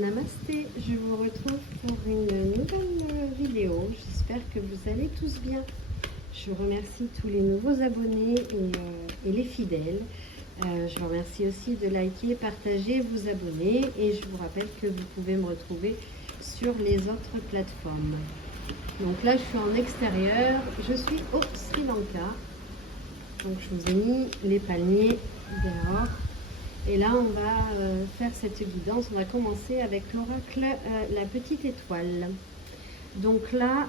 Namasté, je vous retrouve pour une nouvelle vidéo. J'espère que vous allez tous bien. Je remercie tous les nouveaux abonnés et les fidèles. Je vous remercie aussi de liker, partager, vous abonner. Et je vous rappelle que vous pouvez me retrouver sur les autres plateformes. Donc là, je suis en extérieur. Je suis au Sri Lanka. Donc je vous ai mis les palmiers dehors. Et là, on va faire cette guidance. On va commencer avec l'oracle La Petite Étoile. Donc là,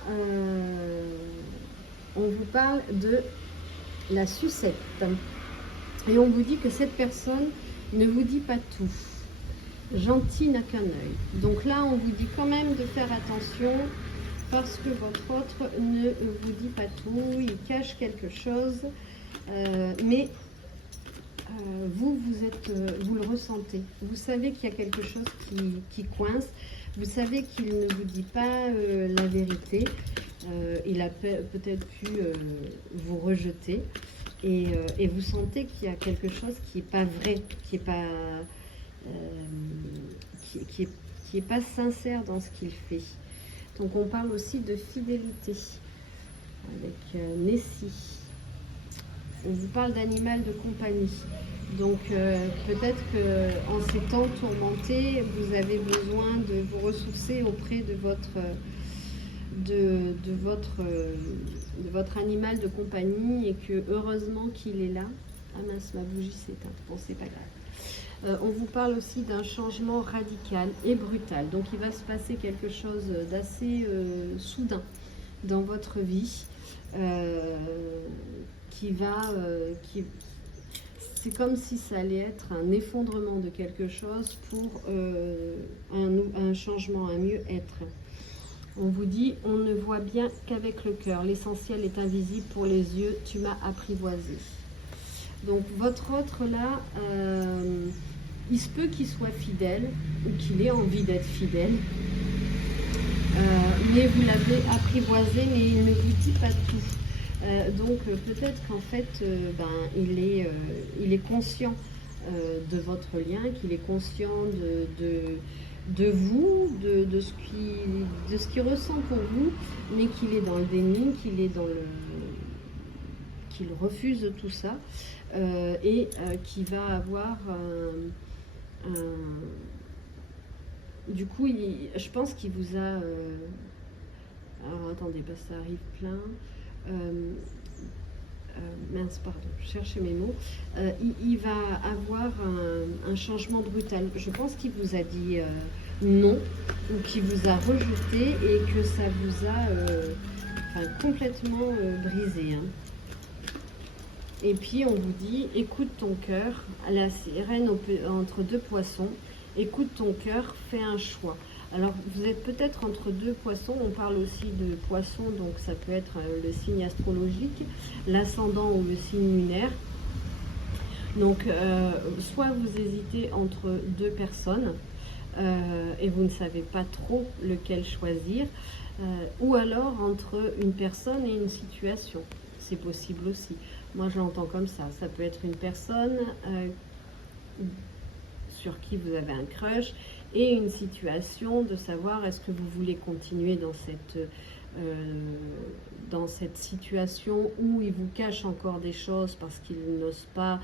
on vous parle de la sucette. Et on vous dit que cette personne ne vous dit pas tout. Gentil n'a qu'un œil. Donc là, on vous dit quand même de faire attention parce que votre autre ne vous dit pas tout. Il cache quelque chose. Mais vous le ressentez. Vous savez qu'il y a quelque chose qui coince. Vous savez qu'il ne vous dit pas la vérité. Il a peut-être pu vous rejeter. Et vous sentez qu'il y a quelque chose qui n'est pas vrai, qui n'est pas, qui est pas sincère dans ce qu'il fait. Donc on parle aussi de fidélité avec Nessie. On vous parle d'animal de compagnie. Donc peut-être qu'en ces temps tourmentés, vous avez besoin de vous ressourcer auprès de votre animal de compagnie et que heureusement qu'il est là. Ah mince, ma bougie s'éteint. Bon, c'est pas grave. On vous parle aussi d'un changement radical et brutal. Donc il va se passer quelque chose d'assez soudain dans votre vie. C'est comme si ça allait être un effondrement de quelque chose pour un changement, un mieux-être. On vous dit, on ne voit bien qu'avec le cœur. L'essentiel est invisible pour les yeux. Tu m'as apprivoisé. Donc votre autre là, il se peut qu'il soit fidèle ou qu'il ait envie d'être fidèle. Mais vous l'avez apprivoisé, mais il ne vous dit pas tout. Donc peut-être qu'en fait il est conscient de votre lien, qu'il est conscient de vous, de ce qu'il ressent pour vous, mais qu'il est dans le déni, qu'il refuse tout ça et qu'il va avoir du coup je pense qu'il vous a alors attendez, parce que ça arrive plein. Mince, pardon, je cherchais mes mots. Il va avoir un changement brutal. Je pense qu'il vous a dit non ou qu'il vous a rejeté et que ça vous a complètement brisé. Hein. Et puis on vous dit, écoute ton cœur, la sirène entre deux poissons, écoute ton cœur, fais un choix. Alors, vous êtes peut-être entre deux poissons. On parle aussi de poissons, donc ça peut être le signe astrologique, l'ascendant ou le signe lunaire. Donc, soit vous hésitez entre deux personnes et vous ne savez pas trop lequel choisir, ou alors entre une personne et une situation. C'est possible aussi. Moi, je l'entends comme ça. Ça peut être une personne sur qui vous avez un crush, et une situation de savoir est-ce que vous voulez continuer dans cette situation où il vous cache encore des choses parce qu'il n'ose pas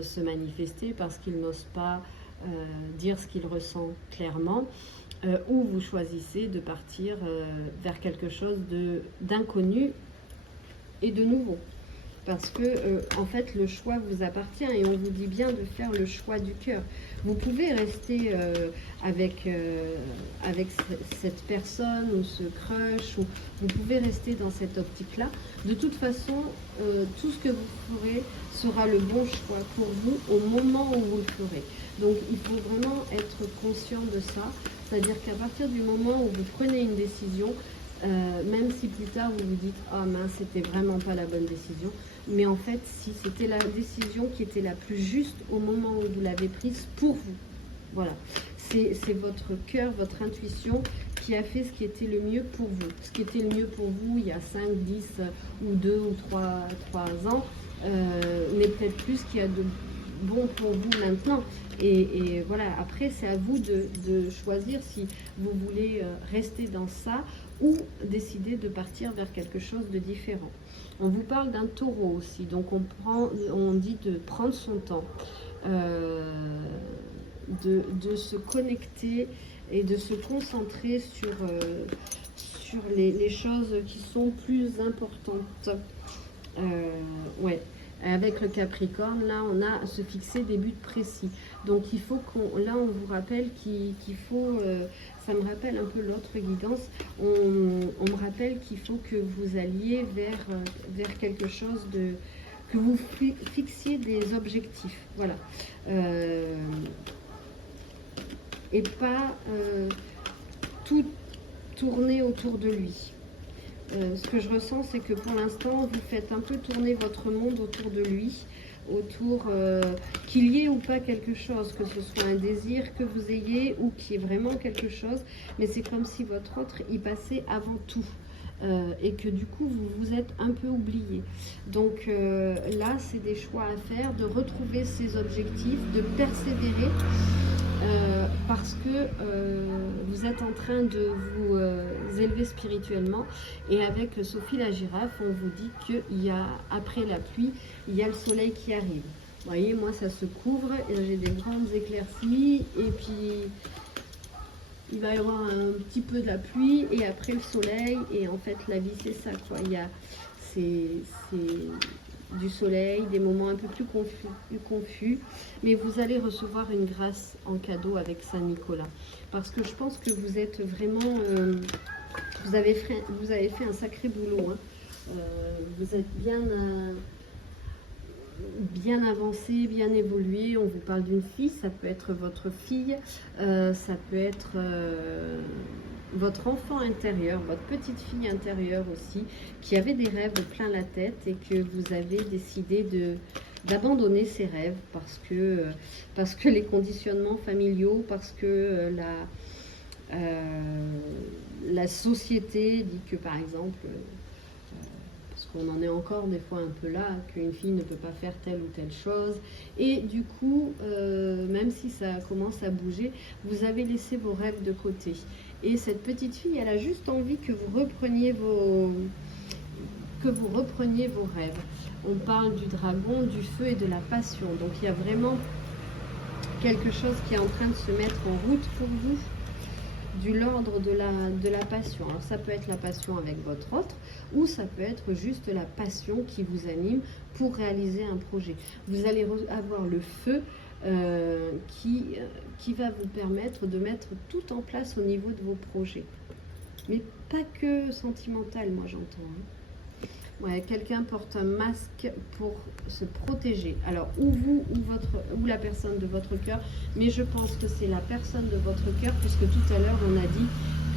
se manifester, parce qu'il n'ose pas dire ce qu'il ressent clairement, ou vous choisissez de partir vers quelque chose d'inconnu et de nouveau. Parce que, en fait, le choix vous appartient et on vous dit bien de faire le choix du cœur. Vous pouvez rester avec cette personne ou ce crush, ou vous pouvez rester dans cette optique-là. De toute façon, tout ce que vous ferez sera le bon choix pour vous au moment où vous le ferez. Donc, il faut vraiment être conscient de ça. C'est-à-dire qu'à partir du moment où vous prenez une décision, même si plus tard vous vous dites « Ah mince, c'était vraiment pas la bonne décision », mais en fait, si c'était la décision qui était la plus juste au moment où vous l'avez prise pour vous. Voilà, c'est votre cœur, votre intuition qui a fait ce qui était le mieux pour vous. Ce qui était le mieux pour vous il y a 5, 10 ou 2 ou 3 ans, mais peut-être plus qu'il y a bon pour vous maintenant. Et voilà, après c'est à vous de choisir si vous voulez rester dans ça ou décider de partir vers quelque chose de différent. On vous parle d'un taureau aussi, donc on dit de prendre son temps, de se connecter et de se concentrer sur les choses qui sont plus importantes. Ouais. Avec le Capricorne, là, on a à se fixer des buts précis. Donc, il faut là, on vous rappelle qu'il faut, ça me rappelle un peu l'autre guidance, on me rappelle qu'il faut que vous alliez vers quelque chose que vous fixiez des objectifs. Voilà. Et pas tout tourner autour de lui. Ce que je ressens, c'est que pour l'instant, vous faites un peu tourner votre monde autour de lui, autour qu'il y ait ou pas quelque chose, que ce soit un désir que vous ayez ou qu'il y ait vraiment quelque chose, mais c'est comme si votre autre y passait avant tout. Et que du coup, vous vous êtes un peu oublié. Donc là, c'est des choix à faire, de retrouver ses objectifs, de persévérer. Parce que vous êtes en train de vous élever spirituellement, et avec Sophie la girafe, on vous dit qu'il y a, après la pluie, il y a le soleil qui arrive. Vous voyez, moi ça se couvre, et j'ai des grandes éclaircies, et puis il va y avoir un petit peu de la pluie, et après le soleil, et en fait la vie c'est ça, quoi. Il y a du soleil, des moments un peu plus confus, mais vous allez recevoir une grâce en cadeau avec Saint-Nicolas. Parce que je pense que vous êtes vraiment... vous avez fait un sacré boulot. Hein. Vous êtes bien avancé, bien évolué. On vous parle d'une fille, ça peut être votre fille, ça peut être... votre enfant intérieur, votre petite fille intérieure aussi, qui avait des rêves plein la tête et que vous avez décidé d'abandonner ses rêves parce que les conditionnements familiaux, parce que la société dit que, par exemple, parce qu'on en est encore des fois un peu là, qu'une fille ne peut pas faire telle ou telle chose, et du coup, même si ça commence à bouger, vous avez laissé vos rêves de côté. Et cette petite fille, elle a juste envie que vous repreniez vos rêves. On parle du dragon, du feu et de la passion. Donc il y a vraiment quelque chose qui est en train de se mettre en route pour vous, du l'ordre de la passion. Alors ça peut être la passion avec votre autre, ou ça peut être juste la passion qui vous anime pour réaliser un projet. Vous allez avoir le feu qui va vous permettre de mettre tout en place au niveau de vos projets. Mais pas que sentimental, moi j'entends. Hein. Ouais, quelqu'un porte un masque pour se protéger. Alors, ou vous, ou la personne de votre cœur, mais je pense que c'est la personne de votre cœur, puisque tout à l'heure, on a dit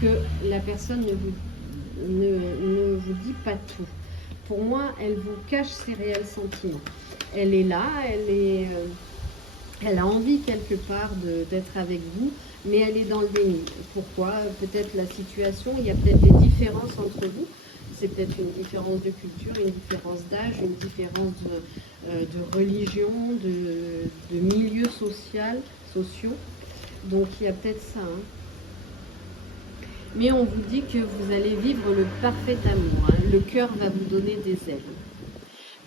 que la personne ne vous dit pas tout. Pour moi, elle vous cache ses réels sentiments. Elle est là, elle a envie quelque part d'être avec vous, mais elle est dans le déni. Pourquoi? Peut-être la situation, il y a peut-être des différences entre vous. C'est peut-être une différence de culture, une différence d'âge, une différence de religion, de milieux sociaux. Donc il y a peut-être ça. Hein. Mais on vous dit que vous allez vivre le parfait amour. Hein. Le cœur va vous donner des ailes.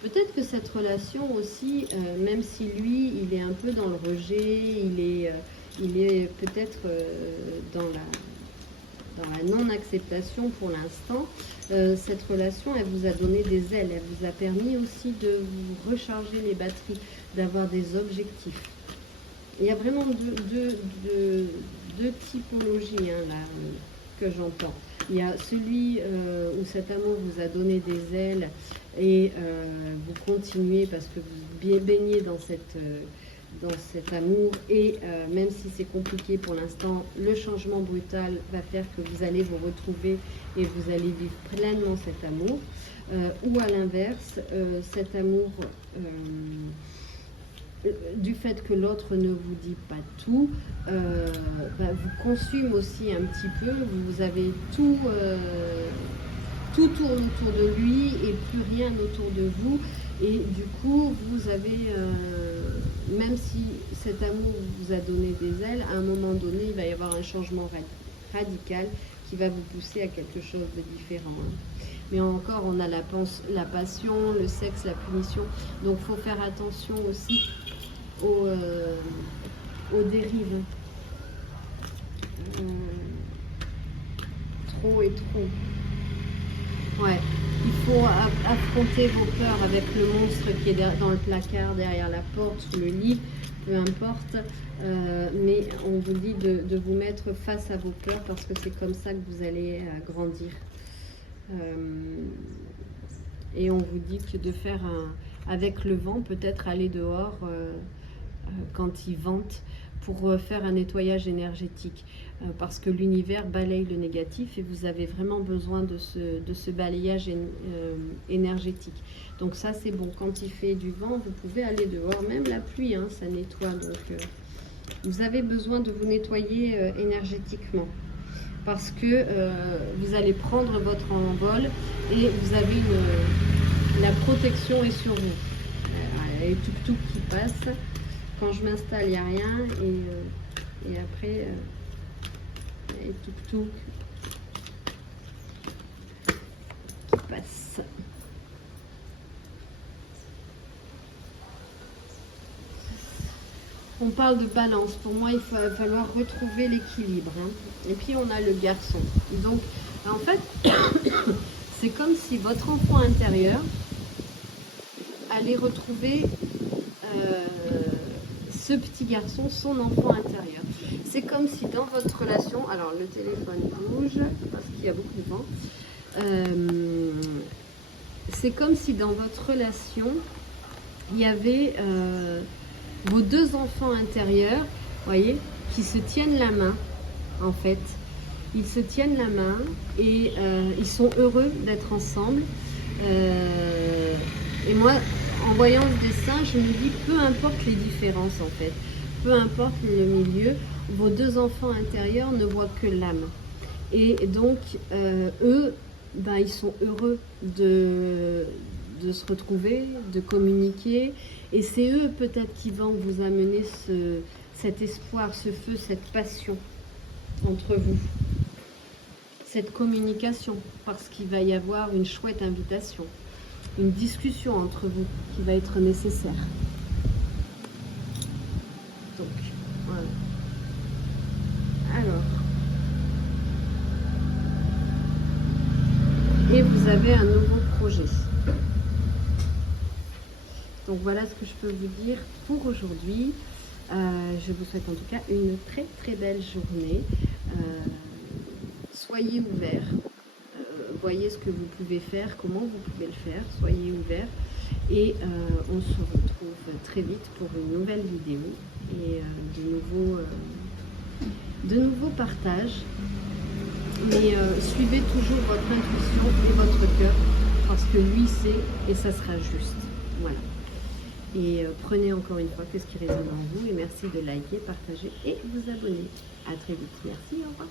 Peut-être que cette relation aussi, même si lui, il est un peu dans le rejet, il est peut-être dans la non-acceptation pour l'instant, cette relation, elle vous a donné des ailes, elle vous a permis aussi de vous recharger les batteries, d'avoir des objectifs. Il y a vraiment deux typologies là, que j'entends. Il y a celui où cet amour vous a donné des ailes et vous continuez parce que vous baignez dans cet amour, et même si c'est compliqué pour l'instant, le changement brutal va faire que vous allez vous retrouver et vous allez vivre pleinement cet amour, ou à l'inverse, cet amour du fait que l'autre ne vous dit pas tout, vous consume aussi un petit peu, vous avez tout tourne autour de lui et plus rien autour de vous, et du coup vous avez même si cet amour vous a donné des ailes, à un moment donné, il va y avoir un changement radical qui va vous pousser à quelque chose de différent. Mais encore, on a la passion, le sexe, la punition. Donc, il faut faire attention aussi aux dérives. Trop et trop. Ouais, il faut affronter vos peurs avec le monstre qui est dans le placard, derrière la porte, sous le lit, peu importe. Mais on vous dit de vous mettre face à vos peurs parce que c'est comme ça que vous allez grandir. Et on vous dit que de faire avec le vent, peut-être aller dehors quand il vente, pour faire un nettoyage énergétique, parce que l'univers balaye le négatif et vous avez vraiment besoin de ce balayage énergétique. Donc ça c'est bon, quand il fait du vent, vous pouvez aller dehors, même la pluie, hein, ça nettoie. Donc vous avez besoin de vous nettoyer énergétiquement, parce que vous allez prendre votre envol et vous avez la protection est sur vous. Il y a les tuk-tuk qui passent. Quand je m'installe, il n'y a rien. Et après, les tuk-tuk qui passent. On parle de balance. Pour moi, il va falloir retrouver l'équilibre. Hein. Et puis, on a le garçon. Donc, en fait, c'est comme si votre enfant intérieur allait retrouver ce petit garçon, son enfant intérieur. C'est comme si dans votre relation, alors le téléphone bouge parce qu'il y a beaucoup de vent, c'est comme si dans votre relation, il y avait vos deux enfants intérieurs, voyez, qui se tiennent la main, en fait. Ils se tiennent la main et ils sont heureux d'être ensemble. Et moi, en voyant ce dessin, je me dis, peu importe les différences en fait, peu importe le milieu, vos deux enfants intérieurs ne voient que l'âme. Et donc, eux, ben, ils sont heureux de se retrouver, de communiquer. Et c'est eux peut-être qui vont vous amener cet espoir, ce feu, cette passion entre vous. Cette communication, parce qu'il va y avoir une chouette invitation. Une discussion entre vous qui va être nécessaire. Donc, voilà. Alors. Et vous avez un nouveau projet. Donc, voilà ce que je peux vous dire pour aujourd'hui. Je vous souhaite en tout cas une très très belle journée. Soyez ouverts. Voyez ce que vous pouvez faire, comment vous pouvez le faire, soyez ouverts et on se retrouve très vite pour une nouvelle vidéo et de nouveaux partages. Mais suivez toujours votre intuition et votre cœur parce que lui sait et ça sera juste. Voilà. Et prenez encore une fois que ce qui résonne en vous et merci de liker, partager et vous abonner. À très vite. Merci, au revoir.